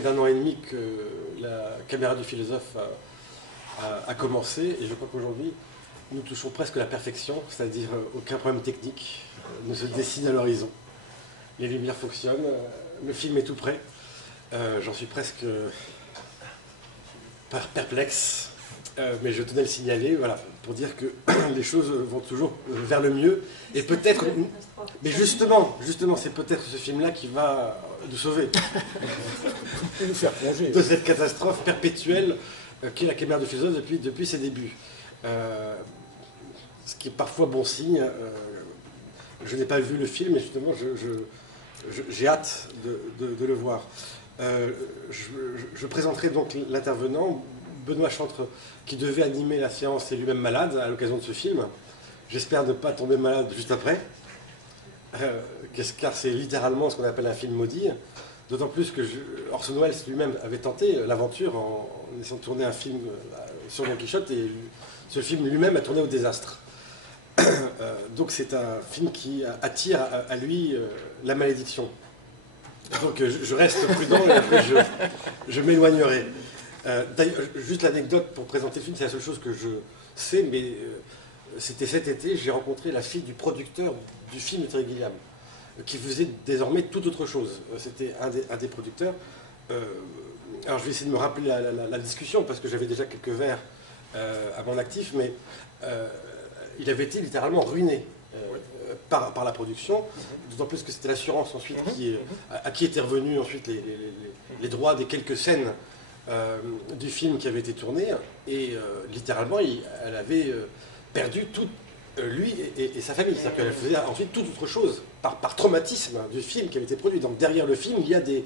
près d'1 an et demi que la caméra du philosophe a commencé, et je crois qu'aujourd'hui, nous touchons presque la perfection, c'est-à-dire aucun problème technique ne se dessine à l'horizon. Les lumières fonctionnent, le film est tout prêt. J'en suis presque perplexe, mais je tenais à le signaler, voilà, pour dire que les choses vont toujours vers le mieux. Et peut-être, mais justement, c'est peut-être ce film-là qui va nous sauver nous faire plonger de cette catastrophe perpétuelle qu'est la caméra de philosophe depuis ses débuts. Ce qui est parfois bon signe. Je n'ai pas vu le film, mais justement, j'ai hâte de le voir. Je présenterai donc l'intervenant, Benoît Chantre, qui devait animer la séance, est lui-même malade à l'occasion de ce film. J'espère ne pas tomber malade juste après, car c'est littéralement ce qu'on appelle un film maudit. D'autant plus que Orson Welles lui-même avait tenté l'aventure en essayant de tourner un film sur Don Quichotte, et ce film lui-même a tourné au désastre. Donc c'est un film qui attire à lui la malédiction. Donc je reste prudent et après je m'éloignerai. D'ailleurs, juste l'anecdote pour présenter le film, c'est la seule chose que je sais, mais c'était cet été, j'ai rencontré la fille du producteur du film de Terry Gilliam, qui faisait désormais tout autre chose. C'était un des producteurs. Alors je vais essayer de me rappeler la discussion, parce que j'avais déjà quelques verres à mon actif, mais il avait été littéralement ruiné par la production, d'autant plus que c'était l'assurance ensuite à qui étaient revenus ensuite les droits des quelques scènes du film qui avait été tourné, et littéralement elle avait perdu tout, lui et sa famille, c'est-à-dire qu'elle faisait ensuite toute autre chose par traumatisme du film qui avait été produit. Donc derrière le film il y a des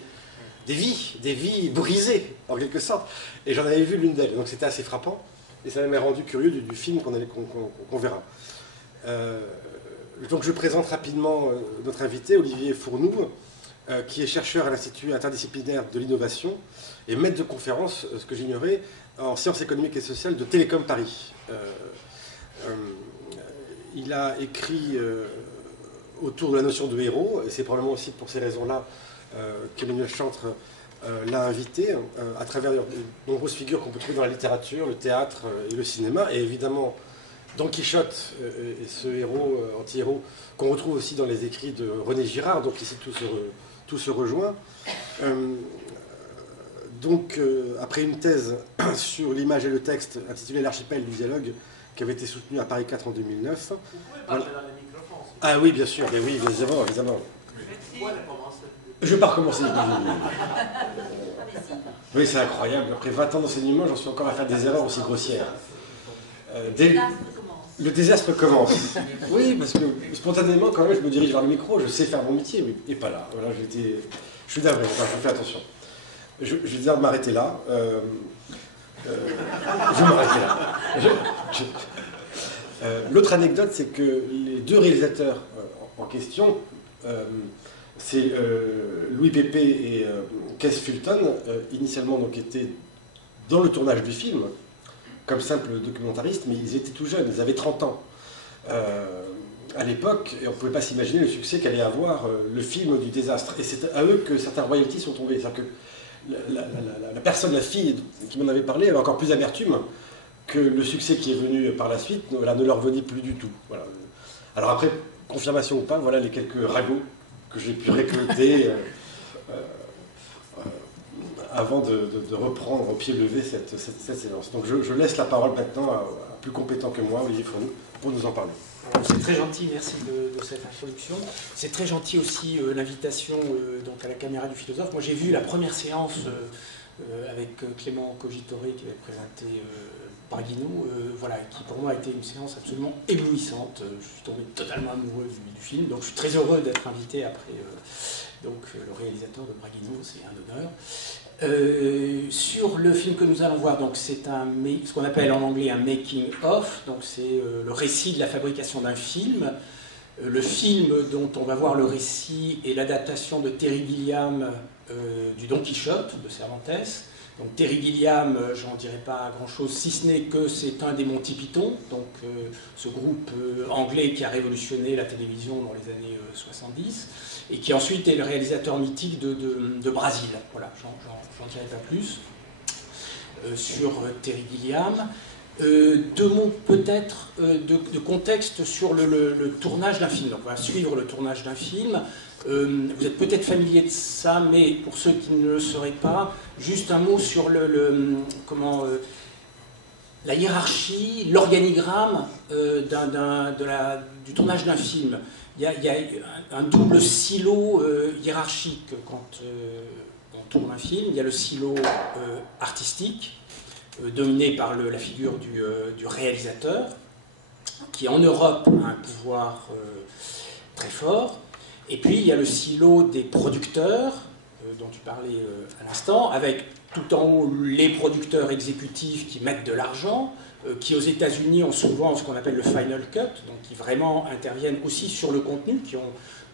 vies brisées en quelque sorte, et j'en avais vu l'une d'elles, donc c'était assez frappant. Et ça m'a rendu curieux du film qu'on verra. Donc je présente rapidement notre invité, Olivier Fournoux, qui est chercheur à l'Institut interdisciplinaire de l'innovation et maître de conférence, ce que j'ignorais, en sciences économiques et sociales de Télécom Paris. Il a écrit autour de la notion de héros, et c'est probablement aussi pour ces raisons-là qu'Emmanuel Chantre l'a invité, à travers de nombreuses figures qu'on peut trouver dans la littérature, le théâtre et le cinéma, et évidemment Don Quichotte et ce héros, anti-héros, qu'on retrouve aussi dans les écrits de René Girard, donc ici tout se rejoint. Après une thèse sur l'image et le texte intitulée L'archipel du dialogue, qui avait été soutenue à Paris 4 en 2009. Vous pouvez parler dans les microphones. Ah oui, bien sûr, mais oui, évidemment. Je ne vais pas recommencer. Oui, c'est incroyable. Après 20 ans d'enseignement, j'en suis encore à faire des erreurs aussi grossières. Le désastre commence. Oui, parce que spontanément, quand même, je me dirige vers le micro, je sais faire mon métier, mais et pas là. Voilà, je suis navré, enfin, je fais attention. Je vais dire de m'arrêter là. Je vais m'arrêter là. L'autre anecdote, c'est que les deux réalisateurs en question, c'est Louis Pépé et Kees Fulton, initialement donc étaient dans le tournage du film, comme simple documentariste, mais ils étaient tout jeunes, ils avaient 30 ans à l'époque, et on ne pouvait pas s'imaginer le succès qu'allait avoir le film du désastre. Et c'est à eux que certains royalties sont tombées. C'est-à-dire que la personne, la fille qui m'en avait parlé, avait encore plus d'amertume que le succès qui est venu par la suite, voilà, ne leur venait plus du tout. Voilà. Alors après, confirmation ou pas, voilà les quelques ragots que j'ai pu récolter avant de reprendre au pied levé cette séance. Donc je laisse la parole maintenant à plus compétent que moi, Olivier Fournoux, pour nous en parler. C'est très gentil, merci de cette introduction. C'est très gentil aussi l'invitation donc à la caméra du philosophe. Moi j'ai vu la première séance avec Clément Cogitoré qui avait présenté Braguino, voilà, qui pour moi a été une séance absolument éblouissante. Je suis tombé totalement amoureux du film, donc je suis très heureux d'être invité après le réalisateur de Braguino, c'est un honneur. Sur le film que nous allons voir, donc c'est ce qu'on appelle en anglais un making of, donc c'est le récit de la fabrication d'un film. Le film dont on va voir le récit est l'adaptation de Terry Gilliam du Don Quichotte de Cervantes. Donc Terry Gilliam, j'en dirai pas grand-chose, si ce n'est que c'est un des Monty Python, donc ce groupe anglais qui a révolutionné la télévision dans les années 70, et qui ensuite est le réalisateur mythique de Brasil. Voilà, j'en dirai pas plus sur Terry Gilliam. Deux mots peut-être de contexte sur le tournage d'un film. Donc on va suivre le tournage d'un film. Vous êtes peut-être familier de ça, mais pour ceux qui ne le seraient pas, juste un mot sur la hiérarchie, l'organigramme du tournage d'un film. Il y a un double silo hiérarchique quand on tourne un film. Il y a le silo artistique, dominé par la figure du réalisateur, qui en Europe a un pouvoir très fort. Et puis il y a le silo des producteurs, dont tu parlais à l'instant, avec tout en haut les producteurs exécutifs qui mettent de l'argent, qui aux États-Unis ont souvent ce qu'on appelle le final cut, donc qui vraiment interviennent aussi sur le contenu, qui ont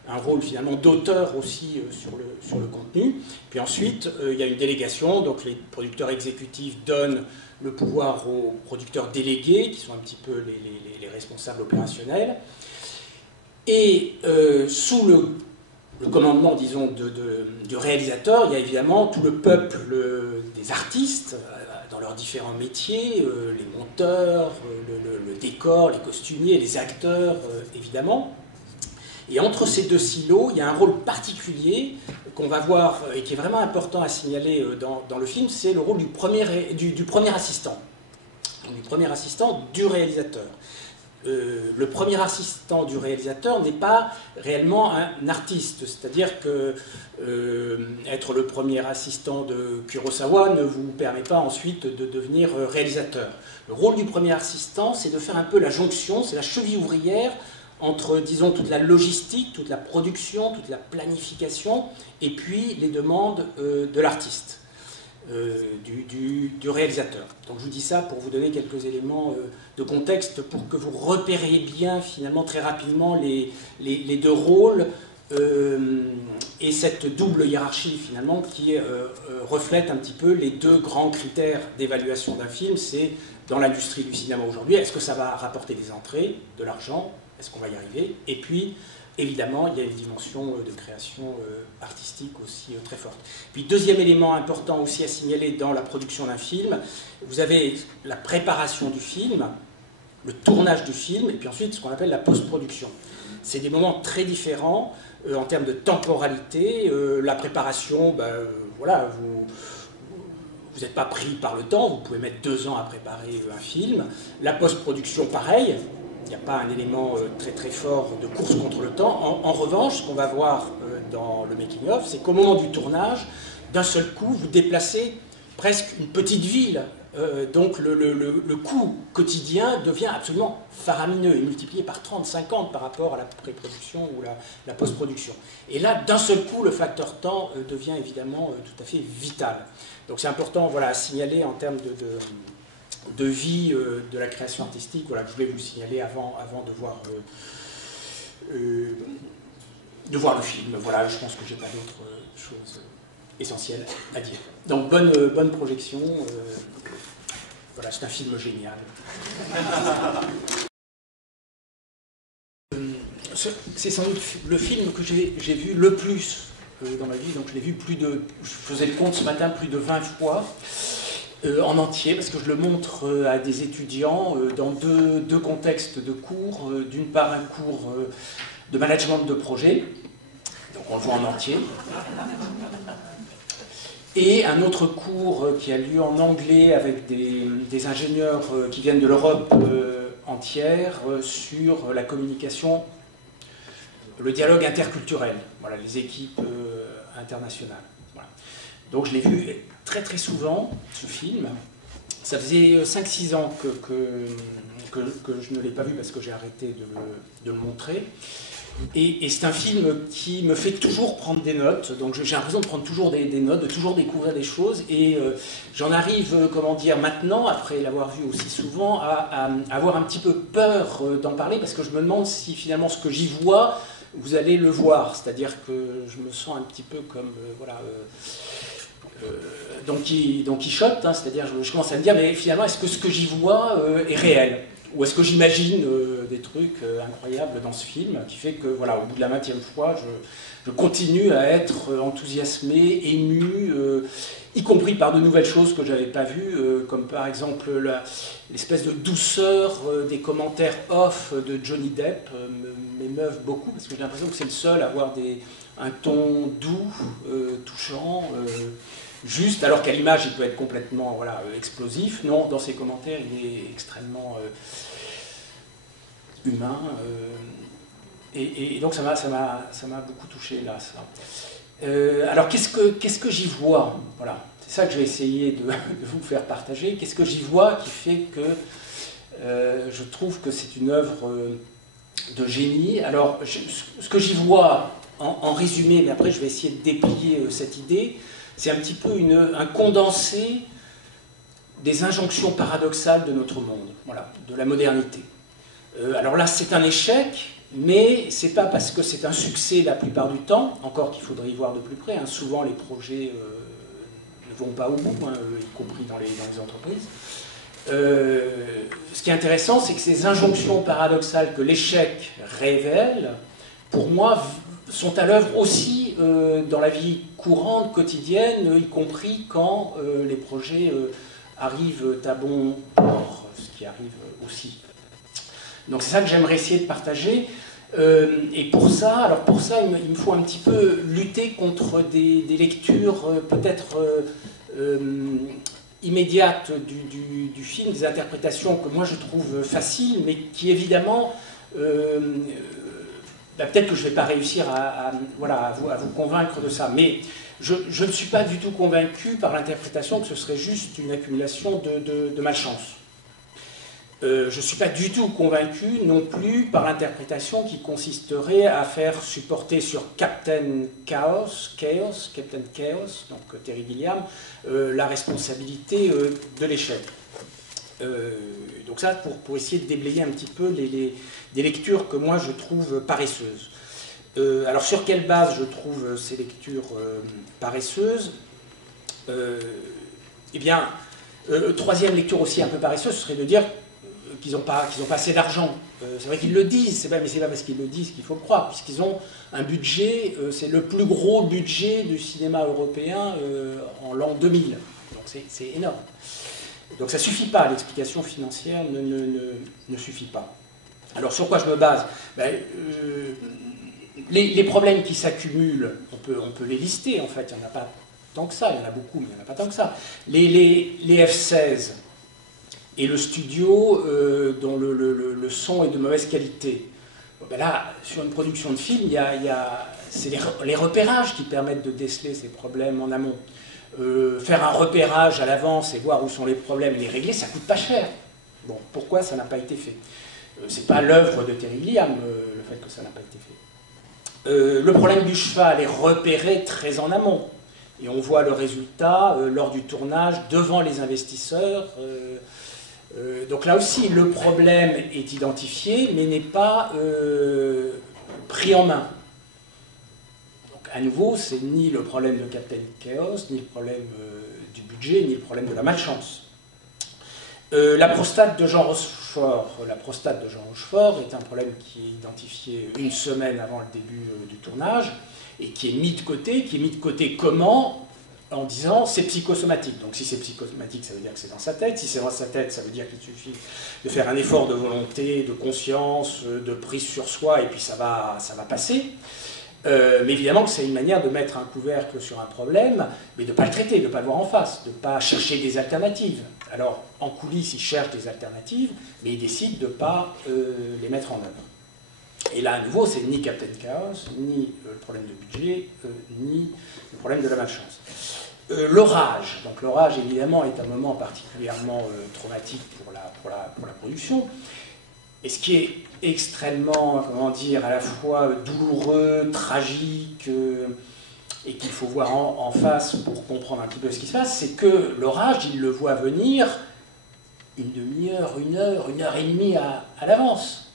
un rôle finalement d'auteur aussi sur le contenu. Puis ensuite, il y a une délégation, donc les producteurs exécutifs donnent le pouvoir aux producteurs délégués, qui sont un petit peu les responsables opérationnels. Et sous le commandement, disons, du réalisateur, il y a évidemment tout le peuple des artistes, dans leurs différents métiers, les monteurs, le décor, les costumiers, les acteurs, évidemment. Et entre ces deux silos, il y a un rôle particulier qu'on va voir et qui est vraiment important à signaler dans le film, c'est le rôle du premier assistant. Du premier assistant du réalisateur. Le premier assistant du réalisateur n'est pas réellement un artiste, c'est-à-dire que être le premier assistant de Kurosawa ne vous permet pas ensuite de devenir réalisateur. Le rôle du premier assistant, c'est de faire un peu la jonction, c'est la cheville ouvrière entre, disons, toute la logistique, toute la production, toute la planification, et puis les demandes de l'artiste, du réalisateur. Donc je vous dis ça pour vous donner quelques éléments de contexte, pour que vous repériez bien, finalement, très rapidement, les deux rôles, et cette double hiérarchie, finalement, qui reflète un petit peu les deux grands critères d'évaluation d'un film. C'est, dans l'industrie du cinéma aujourd'hui, est-ce que ça va rapporter des entrées, de l'argent ? Est-ce qu'on va y arriver? Et puis, évidemment, il y a une dimension de création artistique aussi très forte. Puis, deuxième élément important aussi à signaler dans la production d'un film, vous avez la préparation du film, le tournage du film, et puis ensuite ce qu'on appelle la post-production. C'est des moments très différents en termes de temporalité. La préparation, voilà, vous n'êtes pas pris par le temps, vous pouvez mettre 2 ans à préparer un film. La post-production, pareil. Il n'y a pas un élément très très fort de course contre le temps. En revanche, ce qu'on va voir dans le making-of, c'est qu'au moment du tournage, d'un seul coup, vous déplacez presque une petite ville. Donc le coût quotidien devient absolument faramineux et multiplié par 30, 50 par rapport à la pré-production ou la post-production. Et là, d'un seul coup, le facteur temps devient évidemment tout à fait vital. Donc c'est important, voilà, à signaler en termes de vie de la création artistique, voilà, que je voulais vous signaler avant de voir le film. Voilà, je pense que je n'ai pas d'autres choses essentielles à dire. Donc bonne projection, voilà, c'est un film génial. C'est sans doute le film que j'ai vu le plus dans ma vie, donc je l'ai vu je faisais le compte ce matin, plus de 20 fois. En entier, parce que je le montre à des étudiants dans deux contextes de cours. D'une part, un cours de management de projet, donc on le voit en entier, et un autre cours qui a lieu en anglais avec des ingénieurs qui viennent de l'Europe entière sur la communication, le dialogue interculturel, voilà, les équipes internationales. Voilà. Donc je l'ai vu très très souvent, ce film. Ça faisait 5-6 ans que je ne l'ai pas vu parce que j'ai arrêté de le montrer. Et c'est un film qui me fait toujours prendre des notes. Donc j'ai l'impression de prendre toujours des notes, de toujours découvrir des choses. Et j'en arrive, comment dire, maintenant, après l'avoir vu aussi souvent, à avoir un petit peu peur d'en parler parce que je me demande si finalement ce que j'y vois vous allez le voir. C'est-à-dire que je me sens un petit peu comme Don Quichotte, hein, c'est-à-dire je commence à me dire, mais finalement, est-ce que ce que j'y vois est réel? Ou est-ce que j'imagine des trucs incroyables dans ce film, qui fait que, voilà, au bout de la 20e fois, je continue à être enthousiasmé, ému, y compris par de nouvelles choses que je n'avais pas vues, comme par exemple l'espèce de douceur des commentaires off de Johnny Depp m'émeuvent beaucoup, parce que j'ai l'impression que c'est le seul à avoir un ton doux, touchant, juste, alors qu'à l'image il peut être complètement explosif. Non, dans ses commentaires il est extrêmement humain, et donc ça m'a beaucoup touché là, ça. Alors qu'est-ce que j'y vois? Voilà, c'est ça que je vais essayer de vous faire partager. Qu'est-ce que j'y vois qui fait que je trouve que c'est une œuvre de génie? Alors ce que j'y vois en résumé, mais après je vais essayer de déplier cette idée, c'est un petit peu un condensé des injonctions paradoxales de notre monde, voilà, de la modernité. Alors là, c'est un échec, mais c'est pas parce que c'est un succès la plupart du temps, encore qu'il faudrait y voir de plus près, hein. Souvent les projets ne vont pas au bout, hein, y compris dans les entreprises. Ce qui est intéressant, c'est que ces injonctions paradoxales que l'échec révèle, pour moi, sont à l'œuvre aussi dans la vie courante, quotidienne, y compris quand les projets arrivent à bon port, ce qui arrive aussi. Donc c'est ça que j'aimerais essayer de partager. Et pour ça, il me faut un petit peu lutter contre des lectures peut-être immédiates du film, des interprétations que moi je trouve faciles, mais qui évidemment, peut-être que je ne vais pas réussir à vous convaincre de ça, mais je ne suis pas du tout convaincu par l'interprétation que ce serait juste une accumulation de malchance. Je ne suis pas du tout convaincu non plus par l'interprétation qui consisterait à faire supporter sur Captain Chaos, donc Terry Gilliam, la responsabilité de l'échec. Donc ça, pour essayer de déblayer un petit peu des lectures que moi je trouve paresseuses. Alors sur quelle base je trouve ces lectures paresseuses? Eh bien, troisième lecture aussi un peu paresseuse, ce serait de dire qu'ils n'ont pas assez d'argent. C'est vrai qu'ils le disent, mais c'est pas parce qu'ils le disent qu'il faut le croire, puisqu'ils ont un budget, c'est le plus gros budget du cinéma européen en l'an 2000. Donc c'est énorme. Donc ça ne suffit pas, l'explication financière ne suffit pas. Alors sur quoi je me base? Les problèmes qui s'accumulent, on peut les lister en fait, il n'y en a pas tant que ça, il y en a beaucoup, mais il n'y en a pas tant que ça. Les F-16 et le studio dont le son est de mauvaise qualité. Là, sur une production de film, c'est les repérages qui permettent de déceler ces problèmes en amont. Faire un repérage à l'avance et voir où sont les problèmes et les régler, ça coûte pas cher. Bon, pourquoi ça n'a pas été fait? C'est pas l'œuvre de Terry Gilliam, le fait que ça n'a pas été fait. Le problème du cheval est repéré très en amont. Et on voit le résultat lors du tournage devant les investisseurs. Donc là aussi, le problème est identifié, mais n'est pas pris en main. Donc à nouveau, c'est ni le problème de Captain Chaos, ni le problème du budget, ni le problème de la malchance. La prostate de Jean Rochefort. La prostate de Jean Rochefort est un problème qui est identifié une semaine avant le début du tournage et qui est mis de côté. Qui est mis de côté comment? En disant c'est psychosomatique. Donc si c'est psychosomatique, ça veut dire que c'est dans sa tête. Si c'est dans sa tête, ça veut dire qu'il suffit de faire un effort de volonté, de conscience, de prise sur soi, et puis ça va passer. Mais évidemment que c'est une manière de mettre un couvercle sur un problème, mais de ne pas le traiter, de ne pas le voir en face, de ne pas chercher des alternatives. Alors en coulisses, il cherche des alternatives, mais il décide de ne pas les mettre en œuvre. Et là, à nouveau, c'est ni Captain Chaos, ni le problème de budget, ni le problème de la malchance. L'orage. Donc l'orage, évidemment, est un moment particulièrement traumatique pour la production. Et ce qui est extrêmement, comment dire, à la fois douloureux, tragique, et qu'il faut voir en face pour comprendre un petit peu ce qui se passe, c'est que l'orage, il le voit venir une demi-heure, une heure et demie à l'avance.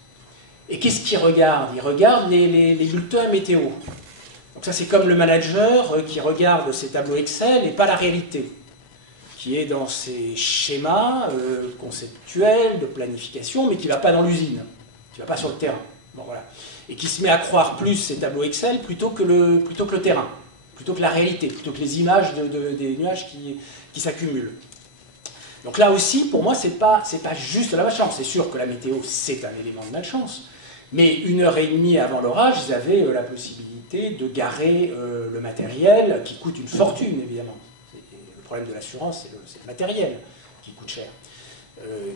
Et qu'est-ce qu'il regarde? Il regarde les bulletins météo. Donc ça, c'est comme le manager qui regarde ses tableaux Excel et pas la réalité, qui est dans ses schémas conceptuels de planification, mais qui ne va pas dans l'usine, qui ne va pas sur le terrain. Bon, voilà. Et qui se met à croire plus ces tableaux Excel plutôt que le terrain, plutôt que la réalité, plutôt que les images des nuages qui s'accumulent. Donc là aussi, pour moi, c'est pas juste la malchance. C'est sûr que la météo, c'est un élément de malchance. Mais 1h30 avant l'orage, ils avaient la possibilité de garer le matériel qui coûte une fortune, évidemment. Le problème de l'assurance, c'est le matériel qui coûte cher,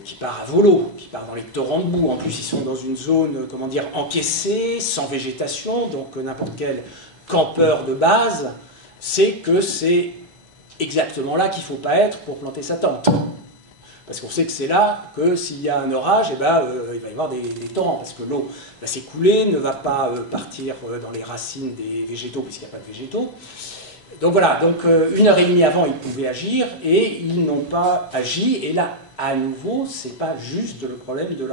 qui part à volo, qui part dans les torrents de boue. En plus, ils sont dans une zone, comment dire, encaissée, sans végétation, donc n'importe quel campeur de base sait que c'est exactement là qu'il ne faut pas être pour planter sa tente. Parce qu'on sait que c'est là que s'il y a un orage, il va y avoir des torrents, parce que l'eau va s'écouler, ne va pas partir dans les racines des végétaux, puisqu'il n'y a pas de végétaux. Donc voilà, donc 1h30 avant, ils pouvaient agir, et ils n'ont pas agi, et là, à nouveau, ce n'est pas juste le problème de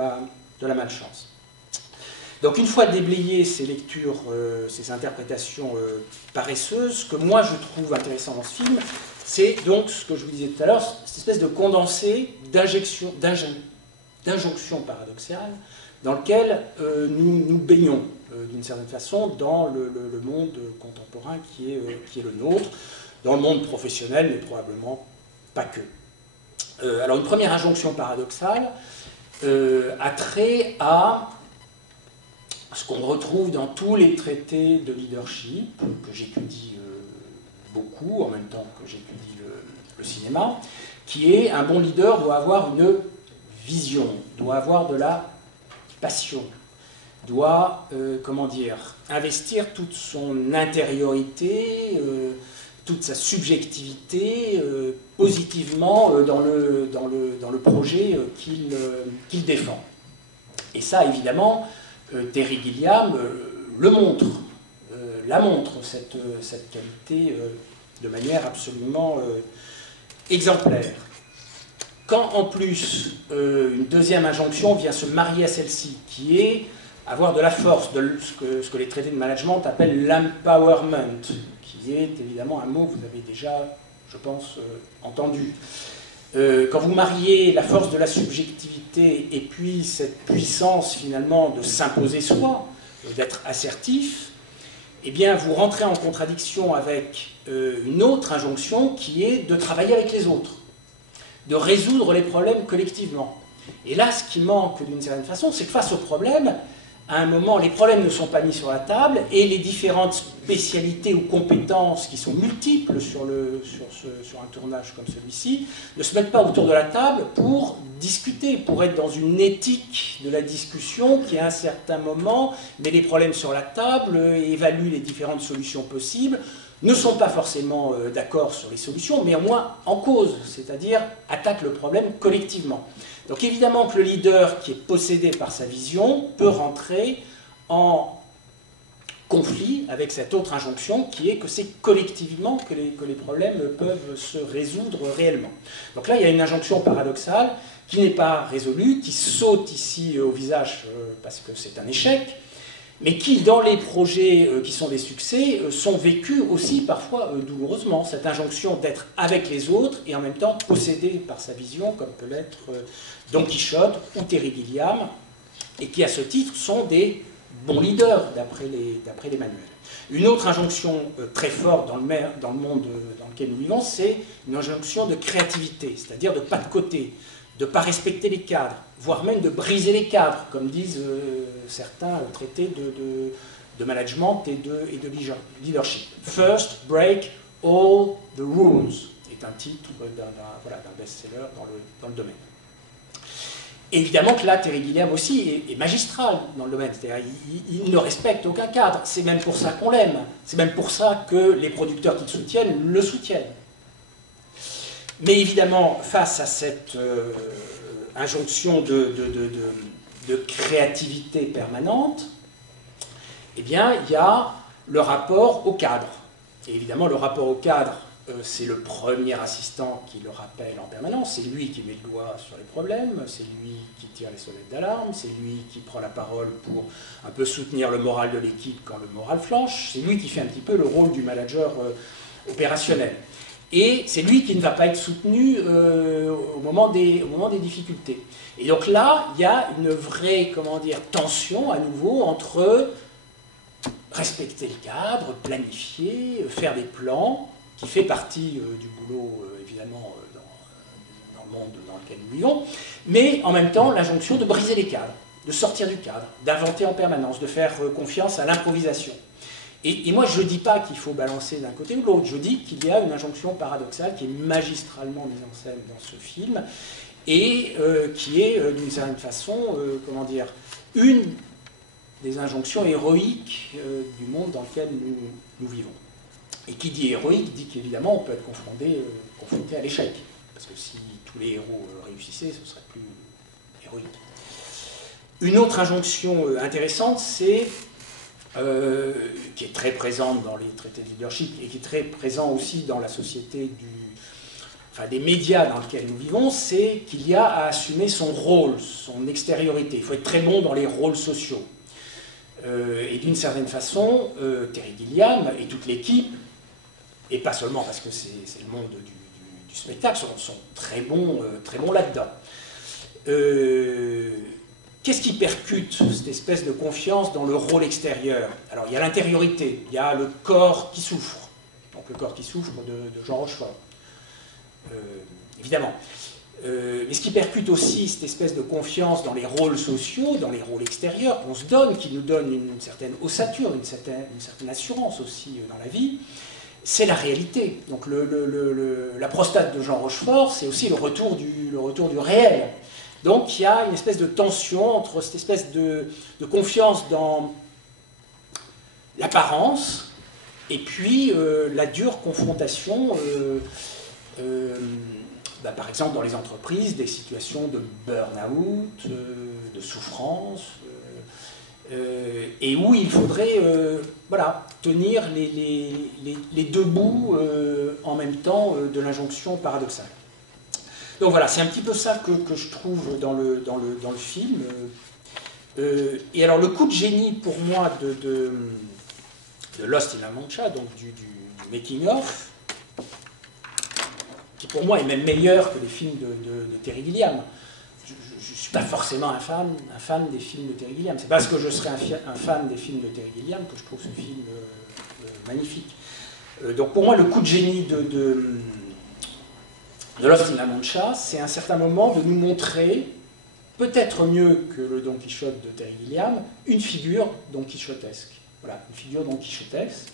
la malchance. Donc une fois déblayées ces lectures, ces interprétations paresseuses, ce que moi je trouve intéressant dans ce film, c'est donc ce que je vous disais tout à l'heure, cette espèce de condensé d'injonction paradoxale dans lequel nous baignons d'une certaine façon dans le monde contemporain qui est le nôtre, dans le monde professionnel, mais probablement pas que. Alors une première injonction paradoxale a trait à ce qu'on retrouve dans tous les traités de leadership que j'étudie beaucoup, en même temps que j'étudie le cinéma, qui est un bon leader doit avoir une vision, doit avoir de la passion, doit, comment dire, investir toute son intériorité, toute sa subjectivité positivement dans le projet qu'il défend. Et ça, évidemment, Terry Gilliam le montre, la montre, cette qualité, de manière absolument exemplaire. Quand en plus une deuxième injonction vient se marier à celle-ci, qui est avoir de la force, de ce que les traités de management appellent l'empowerment, qui est évidemment un mot que vous avez déjà, je pense, entendu. Quand vous mariez la force de la subjectivité et puis cette puissance finalement de s'imposer soi, d'être assertif, eh bien vous rentrez en contradiction avec une autre injonction qui est de travailler avec les autres, de résoudre les problèmes collectivement. Et là, ce qui manque d'une certaine façon, c'est que face aux problèmes, à un moment, les problèmes ne sont pas mis sur la table et les différentes spécialités ou compétences qui sont multiples sur un tournage comme celui-ci ne se mettent pas autour de la table pour discuter, pour être dans une éthique de la discussion qui, à un certain moment, met les problèmes sur la table, évalue les différentes solutions possibles, ne sont pas forcément d'accord sur les solutions, mais au moins en cause, c'est-à-dire attaquent le problème collectivement. Donc évidemment que le leader qui est possédé par sa vision peut rentrer en conflit avec cette autre injonction qui est que c'est collectivement que les problèmes peuvent se résoudre réellement. Donc là, il y a une injonction paradoxale qui n'est pas résolue, qui saute ici au visage parce que c'est un échec, mais qui, dans les projets qui sont des succès, sont vécus aussi parfois douloureusement. Cette injonction d'être avec les autres et en même temps possédé par sa vision, comme peut l'être Don Quichotte ou Terry Gilliam, et qui, à ce titre, sont des bons leaders, d'après les manuels. Une autre injonction très forte dans le monde dans lequel nous vivons, c'est une injonction de créativité, c'est-à-dire de pas de côté, de ne pas respecter les cadres, voire même de briser les cadres, comme disent certains traités de management et de leadership. First, break all the rules est un titre d'un best-seller dans le domaine. Évidemment que là, Terry Gilliam aussi est magistral dans le domaine, c'est-à-dire il ne respecte aucun cadre, c'est même pour ça qu'on l'aime, c'est même pour ça que les producteurs qui le soutiennent. Mais évidemment, face à cette injonction de créativité permanente, eh bien, il y a le rapport au cadre. Et évidemment, le rapport au cadre c'est le premier assistant qui le rappelle en permanence, c'est lui qui met le doigt sur les problèmes, c'est lui qui tire les sonnettes d'alarme, c'est lui qui prend la parole pour un peu soutenir le moral de l'équipe quand le moral flanche, c'est lui qui fait un petit peu le rôle du manager opérationnel. Et c'est lui qui ne va pas être soutenu au moment des difficultés. Et donc là, il y a une vraie, comment dire, tension à nouveau entre respecter le cadre, planifier, faire des plans, qui fait partie du boulot, évidemment, dans le monde dans lequel nous vivons, mais en même temps, l'injonction de briser les cadres, de sortir du cadre, d'inventer en permanence, de faire confiance à l'improvisation. Et moi, je ne dis pas qu'il faut balancer d'un côté ou de l'autre, je dis qu'il y a une injonction paradoxale qui est magistralement mise en scène dans ce film, et qui est, d'une certaine façon, comment dire, une des injonctions héroïques du monde dans lequel nous vivons. Et qui dit héroïque dit qu'évidemment on peut être confronté à l'échec. Parce que si tous les héros réussissaient, ce serait plus héroïque. Une autre injonction intéressante, c'est, qui est très présente dans les traités de leadership et qui est très présent aussi dans la société des médias dans lesquels nous vivons, c'est qu'il y a à assumer son rôle, son extériorité. Il faut être très bon dans les rôles sociaux. Et d'une certaine façon, Terry Gilliam et toute l'équipe, et pas seulement parce que c'est le monde du spectacle, sont très bons là-dedans. Qu'est-ce qui percute cette espèce de confiance dans le rôle extérieur? Alors il y a l'intériorité, il y a le corps qui souffre, donc le corps qui souffre de Jean Rochefort, évidemment. Mais ce qui percute aussi cette espèce de confiance dans les rôles sociaux, dans les rôles extérieurs qu'on se donne, qui nous donne une certaine ossature, une certaine assurance aussi dans la vie, c'est la réalité. Donc la prostate de Jean Rochefort, c'est aussi le retour du réel. Donc il y a une espèce de tension entre cette espèce de confiance dans l'apparence et puis la dure confrontation, par exemple dans les entreprises, des situations de burn-out, de souffrance, et où il faudrait tenir les deux bouts en même temps de l'injonction paradoxale. Donc voilà, c'est un petit peu ça que je trouve dans le film. Et alors le coup de génie pour moi de Lost in La Mancha, donc du making-of, qui pour moi est même meilleur que les films de Terry Gilliam. Je ne suis pas forcément un fan des films de Terry Gilliam. C'est parce que je serais un fan des films de Terry Gilliam que je trouve ce film magnifique. Donc pour moi, le coup de génie de Lost in La Mancha, c'est à un certain moment de nous montrer, peut-être mieux que le Don Quichotte de Terry Gilliam, une figure don quichotesque. Voilà, une figure don quichotesque.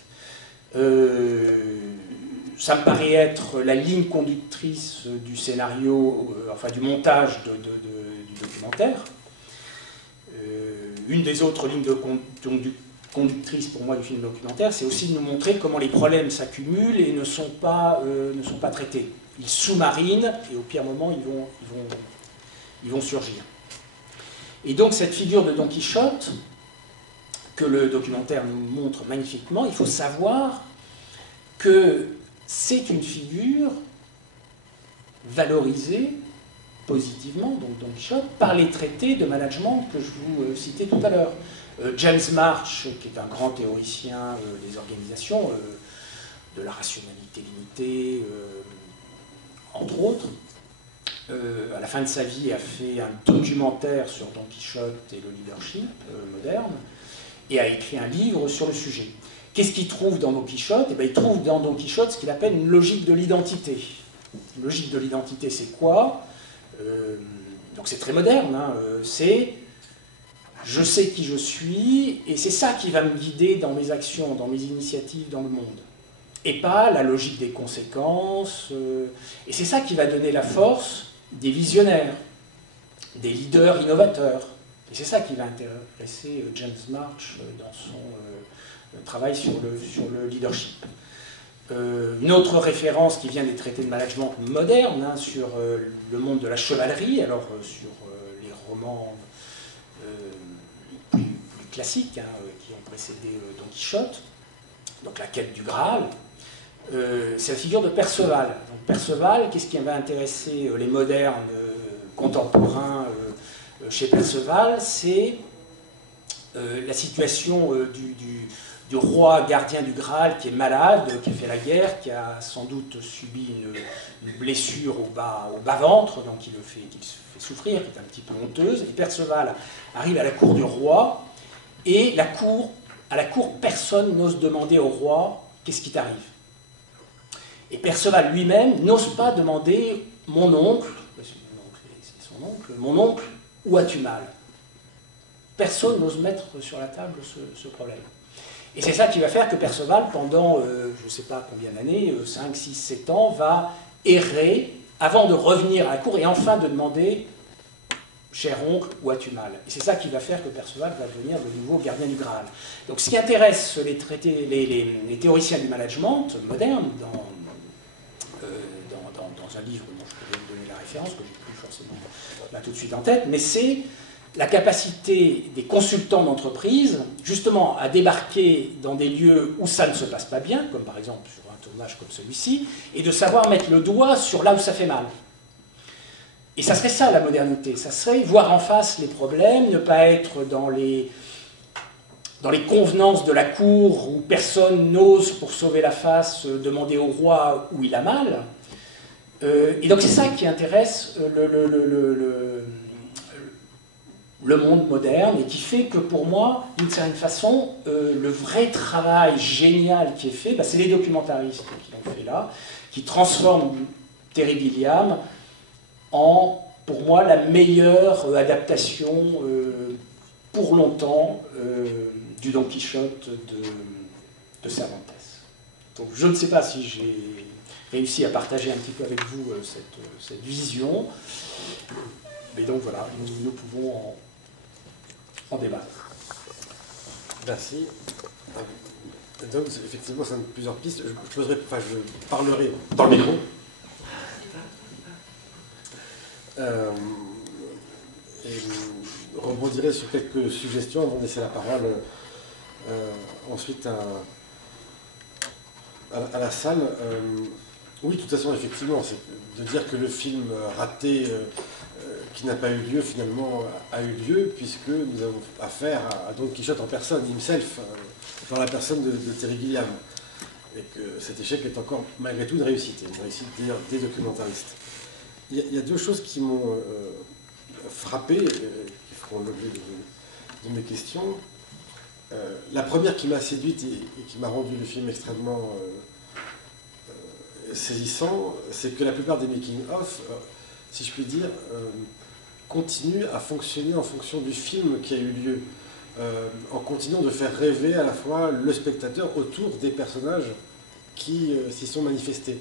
Ça me paraît être la ligne conductrice du scénario, du montage du documentaire. Une des autres lignes conductrices pour moi du film documentaire, c'est aussi de nous montrer comment les problèmes s'accumulent et ne sont pas traités. Ils sous-marinent et au pire moment, ils vont surgir. Et donc cette figure de Don Quichotte, que le documentaire nous montre magnifiquement, il faut savoir que c'est une figure valorisée positivement, donc Don Quichotte, par les traités de management que je vous citais tout à l'heure. James March, qui est un grand théoricien des organisations, de la rationalité limitée, entre autres, à la fin de sa vie, a fait un documentaire sur Don Quichotte et le leadership moderne, et a écrit un livre sur le sujet. Qu'est-ce qu'il trouve dans Don Quichotte? Il trouve dans Don Quichotte ce qu'il appelle une logique de l'identité. Une logique de l'identité, c'est quoi? Donc c'est très moderne, hein, c'est je sais qui je suis, et c'est ça qui va me guider dans mes actions, dans mes initiatives dans le monde. Et pas la logique des conséquences. Et c'est ça qui va donner la force des visionnaires, des leaders innovateurs. Et c'est ça qui va intéresser James March dans son travail sur le leadership. Une autre référence qui vient des traités de management modernes, hein, sur le monde de la chevalerie, alors sur les romans plus classiques, hein, qui ont précédé Don Quichotte, donc la quête du Graal, c'est la figure de Perceval. Donc Perceval, qu'est-ce qui va intéresser les modernes contemporains chez Perceval? C'est la situation du roi gardien du Graal qui est malade, qui a fait la guerre, qui a sans doute subi une blessure au bas-ventre, donc qui se fait souffrir, qui est un petit peu honteuse. Et Perceval arrive à la cour du roi, et à la cour, personne n'ose demander au roi « Qu'est-ce qui t'arrive ?» Et Perceval lui-même n'ose pas demander « Mon oncle, c'est son oncle, mon oncle, où as-tu mal ?» Personne n'ose mettre sur la table ce problème. Et c'est ça qui va faire que Perceval, pendant je ne sais pas combien d'années, 5, 6, 7 ans, va errer avant de revenir à la cour et enfin de demander « Cher oncle, où as-tu mal ?» Et c'est ça qui va faire que Perceval va devenir le nouveau gardien du Graal. Donc ce qui intéresse les théoriciens du management modernes, dans un livre dont je peux vous donner la référence, que je n'ai plus forcément là tout de suite en tête, mais c'est la capacité des consultants d'entreprise, justement, à débarquer dans des lieux où ça ne se passe pas bien, comme par exemple sur un tournage comme celui-ci, et de savoir mettre le doigt sur là où ça fait mal. Et ça serait ça, la modernité. Ça serait voir en face les problèmes, ne pas être dans les convenances de la cour où personne n'ose, pour sauver la face, demander au roi où il a mal. Et donc c'est ça qui intéresse le monde moderne et qui fait que pour moi, d'une certaine façon, le vrai travail génial qui est fait, c'est les documentaristes qui l'ont fait là, qui transforment Terry Gilliam en, pour moi, la meilleure adaptation pour longtemps du Don Quichotte de Cervantes. Donc je ne sais pas si j'ai réussi à partager un petit peu avec vous cette vision, mais donc voilà, nous pouvons en débattre. Merci. Donc, effectivement, ça donne plusieurs pistes. Je parlerai dans le micro. Et rebondirai sur quelques suggestions avant de laisser la parole ensuite à la salle. Oui, de toute façon, effectivement, c'est de dire que le film raté qui n'a pas eu lieu, finalement, a eu lieu, puisque nous avons affaire à Don Quichotte en personne, himself, dans la personne de Terry Gilliam. Et que cet échec est encore, malgré tout, une réussite des documentaristes. Il y a deux choses qui m'ont frappé, qui feront l'objet de mes questions. La première qui m'a séduite et qui m'a rendu le film extrêmement saisissant, c'est que la plupart des making-of, si je puis dire, continuent à fonctionner en fonction du film qui a eu lieu, en continuant de faire rêver à la fois le spectateur autour des personnages qui s'y sont manifestés.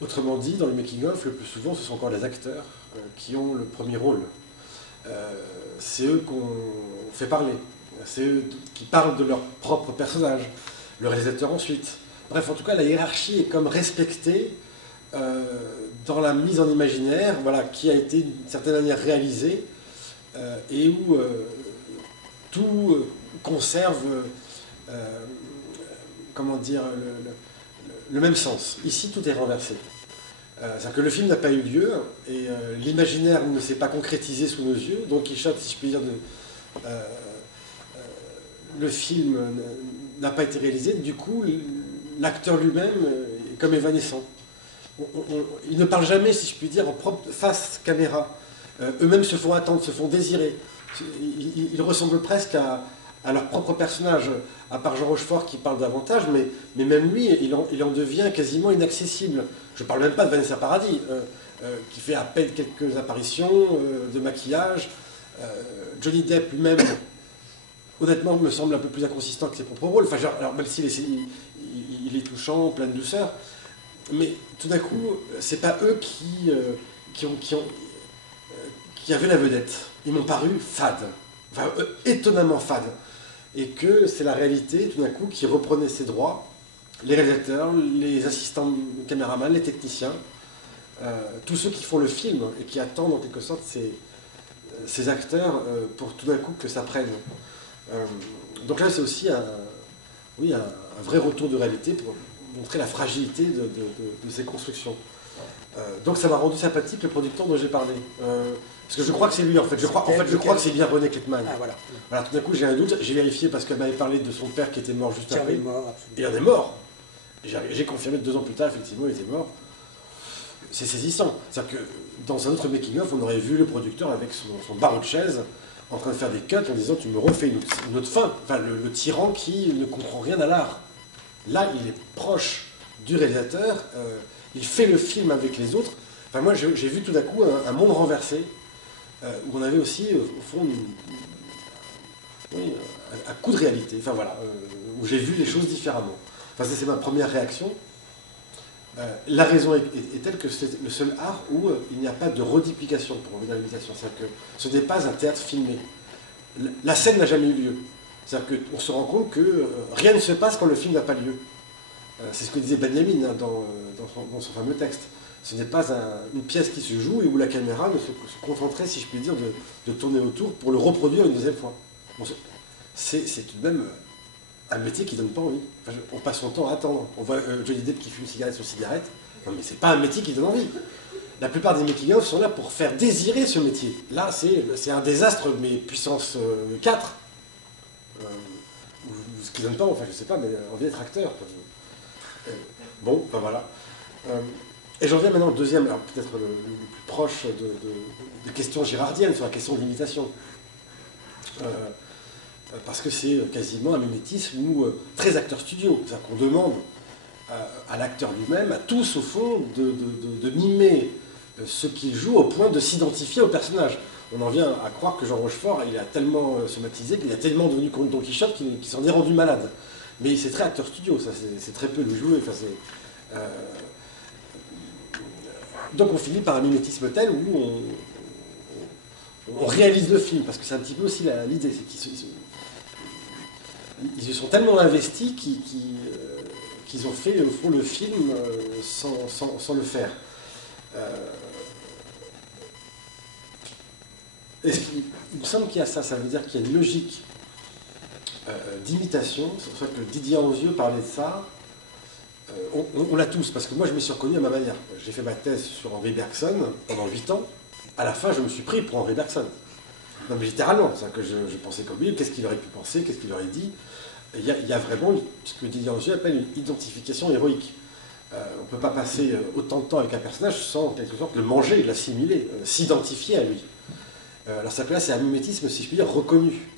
Autrement dit, dans le making-of, le plus souvent, ce sont encore les acteurs qui ont le premier rôle. C'est eux qu'on fait parler, c'est eux qui parlent de leur propre personnage, le réalisateur ensuite. Bref, en tout cas, la hiérarchie est comme respectée dans la mise en imaginaire, voilà, qui a été d'une certaine manière réalisée et où tout conserve, comment dire, le même sens. Ici, tout est renversé. C'est-à-dire que le film n'a pas eu lieu et l'imaginaire ne s'est pas concrétisé sous nos yeux. Don Quichotte, si je puis dire, le film n'a pas été réalisé. Du coup, l'acteur lui-même est comme évanescent. Ils ne parlent jamais, si je puis dire, en propre face caméra. Eux-mêmes se font attendre, se font désirer. Ils ressemblent presque à leur propre personnage, à part Jean Rochefort qui parle davantage, mais même lui, il en devient quasiment inaccessible. Je ne parle même pas de Vanessa Paradis, qui fait à peine quelques apparitions de maquillage. Johnny Depp lui-même, honnêtement, me semble un peu plus inconsistant que ses propres rôles. Enfin, genre, alors, même s'il il est touchant, plein de douceur, mais tout d'un coup, c'est pas eux qui avaient la vedette. Ils m'ont paru fades, enfin, étonnamment fades. Et que c'est la réalité, tout d'un coup, qui reprenait ses droits, les réalisateurs, les assistants caméramans, les techniciens, tous ceux qui font le film et qui attendent en quelque sorte ces acteurs pour tout d'un coup que ça prenne. Donc là, c'est aussi un vrai retour de réalité montrer la fragilité de ces constructions. Donc ça m'a rendu sympathique le producteur dont j'ai parlé. Parce que je crois que c'est lui en fait. Je crois que c'est bien René Kleckman. Ah voilà. Voilà, tout d'un coup j'ai un doute, j'ai vérifié parce qu'elle m'avait parlé de son père qui était mort juste après. Il est mort, absolument. Et il en est mort. J'ai confirmé 2 ans plus tard, effectivement, il était mort. C'est saisissant. C'est-à-dire que dans un autre making-of, on aurait vu le producteur avec son barreau de chaise en train de faire des cuts en disant tu me refais une autre fin. Enfin, le tyran qui ne comprend rien à l'art. Là, il est proche du réalisateur, il fait le film avec les autres. Enfin, moi, j'ai vu tout d'un coup un monde renversé où on avait aussi, au fond, un coup de réalité. Enfin, voilà, où j'ai vu les choses différemment. Enfin, c'est ma première réaction. La raison est telle que c'est le seul art où il n'y a pas de reduplication pour revenir à l'imitation. C'est-à-dire que ce n'est pas un théâtre filmé. La scène n'a jamais eu lieu. C'est-à-dire qu'on se rend compte que rien ne se passe quand le film n'a pas lieu. C'est ce que disait Benjamin dans son fameux texte. Ce n'est pas une pièce qui se joue et où la caméra ne se contenterait, si je puis dire, de tourner autour pour le reproduire une deuxième fois. Bon, c'est tout de même un métier qui donne pas envie. Enfin, on passe son temps à attendre. On voit Johnny Depp qui fume cigarette sur cigarette. Non mais c'est pas un métier qui donne envie. La plupart des making-of sont là pour faire désirer ce métier. Là, c'est un désastre, mais puissance 4. Ou ce qui donne pas, enfin je sais pas, mais envie d'être acteur. Bon, ben voilà. Et j'en viens maintenant au deuxième, alors peut-être le plus proche des questions girardiennes sur la question de l'imitation. Parce que c'est quasiment un mimétisme ou très acteur studio. C'est-à-dire qu'on demande à l'acteur lui-même, à tous au fond, de mimer ce qu'il joue au point de s'identifier au personnage. On en vient à croire que Jean Rochefort, il a tellement somatisé, qu'il a tellement devenu Comte Don Quichotte qu'il s'en est rendu malade. Mais c'est très acteur studio, ça, c'est très peu lui jouer. Enfin, donc on finit par un mimétisme tel où on réalise le film, parce que c'est un petit peu aussi l'idée, c'est qu'ils se sont tellement investis qu'ils ont fait au fond le film sans le faire. Il me semble qu'il y a ça veut dire qu'il y a une logique d'imitation. C'est pour ça que Didier Anzieux parlait de ça. On l'a tous, parce que moi je me suis reconnu à ma manière. J'ai fait ma thèse sur Henri Bergson pendant 8 ans. À la fin, je me suis pris pour Henri Bergson. Non mais littéralement, c'est que je pensais comme lui, qu'est-ce qu'il aurait pu penser, qu'est-ce qu'il aurait dit. Il y a vraiment ce que Didier Anzieux appelle une identification héroïque. On ne peut pas passer autant de temps avec un personnage sans, en quelque sorte, le manger, l'assimiler, s'identifier à lui. Alors ça là, c'est un mimétisme, si je puis dire, reconnu.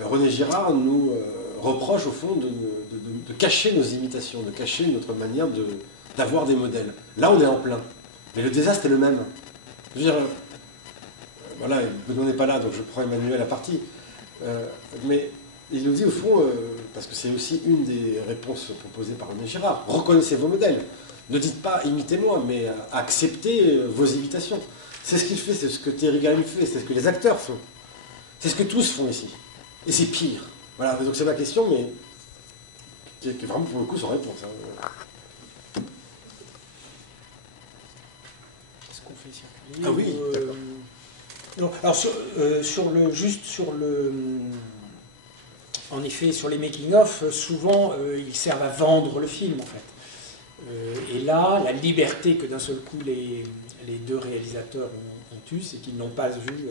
René Girard nous reproche, au fond, de cacher nos imitations, de cacher notre manière d'avoir des modèles. Là, on est en plein. Mais le désastre est le même. Je veux dire, voilà, Benoît n'est pas là, donc je prends Emmanuel à partie. Mais il nous dit, au fond, parce que c'est aussi une des réponses proposées par René Girard, reconnaissez vos modèles. Ne dites pas imitez-moi, mais acceptez vos imitations. C'est ce qu'il fait, c'est ce que Terry Gilliam fait, c'est ce que les acteurs font. C'est ce que tous font ici. Et c'est pire. Voilà, donc c'est ma question, mais qui est vraiment pour le coup sans réponse. Est-ce qu'on fait circuler? Ah oui, d'accord. Non, alors en effet, sur les making-of, souvent ils servent à vendre le film en fait. Et là, la liberté que d'un seul coup les deux réalisateurs ont eue, c'est qu'ils n'ont pas eu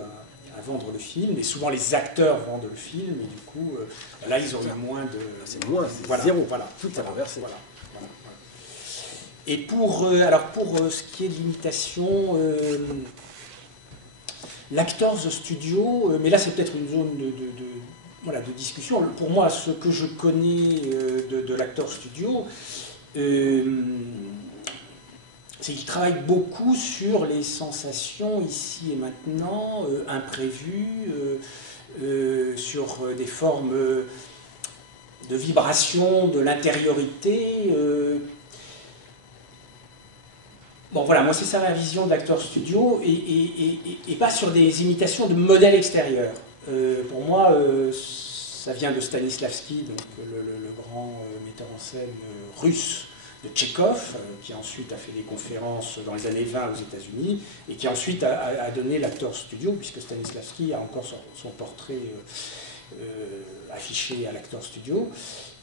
à vendre le film, et souvent les acteurs vendent le film, et du coup, là ils ont eu moins de... C'est moins, c'est voilà, zéro, voilà, tout est renversé. Voilà. Et pour ce qui est de l'imitation, l'Actors Studio, mais là c'est peut-être une zone de discussion. Pour moi, ce que je connais de l'Actors Studio, c'est qu'il travaille beaucoup sur les sensations ici et maintenant, imprévues, sur des formes de vibration, de l'intériorité. Bon voilà, moi c'est ça ma vision de l'Actors Studio, et pas sur des imitations de modèles extérieurs. Pour moi, ça vient de Stanislavski, donc le grand metteur en scène russe de Tchekhov, qui ensuite a fait des conférences dans les années 20 aux États-Unis, et qui ensuite a donné l'Actors Studio, puisque Stanislavski a encore son portrait affiché à l'Actors Studio.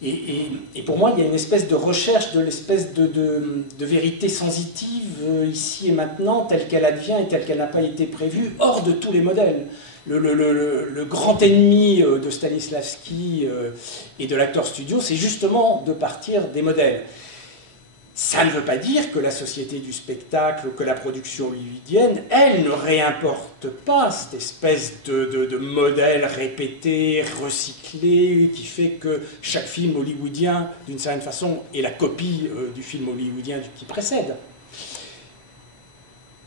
Et pour moi, il y a une espèce de recherche de l'espèce de vérité sensitive ici et maintenant, telle qu'elle advient et telle qu'elle n'a pas été prévue, hors de tous les modèles. Le grand ennemi de Stanislavski et de l'Actors Studio, c'est justement de partir des modèles. Ça ne veut pas dire que la société du spectacle, que la production hollywoodienne, elle ne réimporte pas cette espèce de modèle répété, recyclé, qui fait que chaque film hollywoodien, d'une certaine façon, est la copie du film hollywoodien qui précède.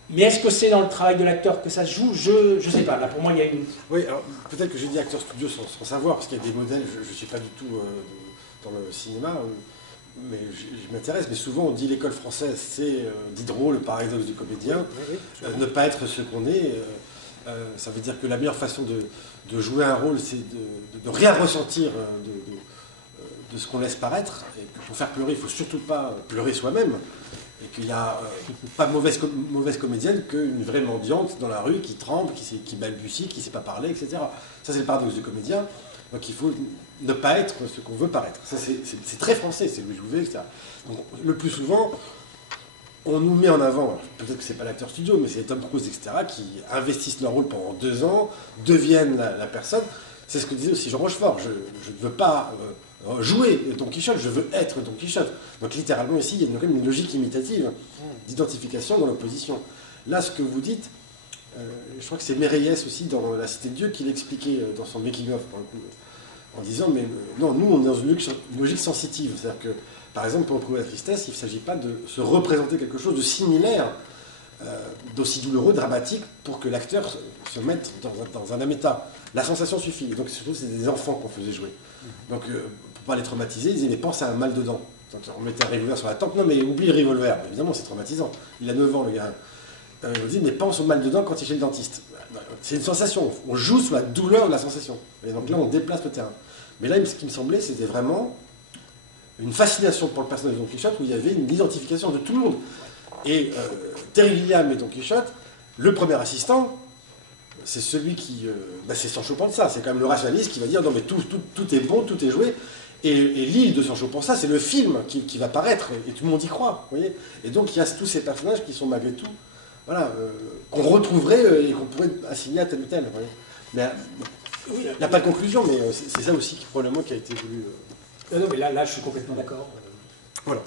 Mais est-ce que c'est dans le travail de l'acteur que ça se joue? Je ne sais pas. Là, pour moi, il y a une... Oui, alors peut-être que j'ai dit Actors Studio sans savoir, parce qu'il y a des modèles, je ne suis pas du tout dans le cinéma, mais je m'intéresse, mais souvent on dit l'école française, c'est Diderot, le paradoxe du comédien, ne pas être ce qu'on est, ça veut dire que la meilleure façon de jouer un rôle, c'est de rien ressentir de ce qu'on laisse paraître, et que pour faire pleurer, il ne faut surtout pas pleurer soi-même, et qu'il n'y a pas de mauvaise comédienne qu'une vraie mendiante dans la rue qui tremble, qui balbutie, qui ne sait pas parler, etc. Ça c'est le paradoxe du comédien. Donc il faut ne pas être ce qu'on veut paraître. Ça c'est très français, c'est Louis Jouvet, etc. Donc le plus souvent, on nous met en avant, peut-être que c'est pas l'acteur studio, mais c'est Tom Cruise, etc., qui investissent leur rôle pendant 2 ans, deviennent la personne. C'est ce que disait aussi Jean Rochefort. Je ne veux pas jouer Don Quichotte, je veux être Don Quichotte. Donc littéralement ici, il y a quand même une logique imitative d'identification dans l'opposition. Là, ce que vous dites, je crois que c'est Méreillès aussi dans La Cité de Dieu qui l'expliquait dans son making-of, en disant, mais non, nous on est dans une logique sensitive. C'est-à-dire que, par exemple, pour prouver la tristesse, il ne s'agit pas de se représenter quelque chose de similaire, d'aussi douloureux, dramatique, pour que l'acteur se mette dans un même état. La sensation suffit. Et donc surtout, c'est des enfants qu'on faisait jouer. Donc, pour ne pas les traumatiser, ils disaient, mais pense à un mal dedans. Donc, on mettait un revolver sur la tempe. Non, mais oublie le revolver. Évidemment, c'est traumatisant. Il a 9 ans, le gars. On dit, mais pense au mal dedans quand il est chez le dentiste. C'est une sensation. On joue sur la douleur de la sensation. Et donc là, on déplace le terrain. Mais là, ce qui me semblait, c'était vraiment une fascination pour le personnage de Don Quichotte où il y avait une identification de tout le monde. Et Terry Gilliam et Don Quichotte, le premier assistant, c'est celui qui... c'est Sancho Panza. C'est quand même le rationaliste qui va dire, non, mais tout est bon, tout est joué. Et l'île de Sancho Panza, c'est le film qui va paraître. Et tout le monde y croit. Vous voyez, et donc, il y a tous ces personnages qui sont malgré tout... Voilà, qu'on retrouverait et qu'on pourrait assigner à tel ou tel. Mais il n'y a pas de conclusion, mais c'est ça aussi qui probablement qui a été voulu. Non, mais là, je suis complètement d'accord. Voilà.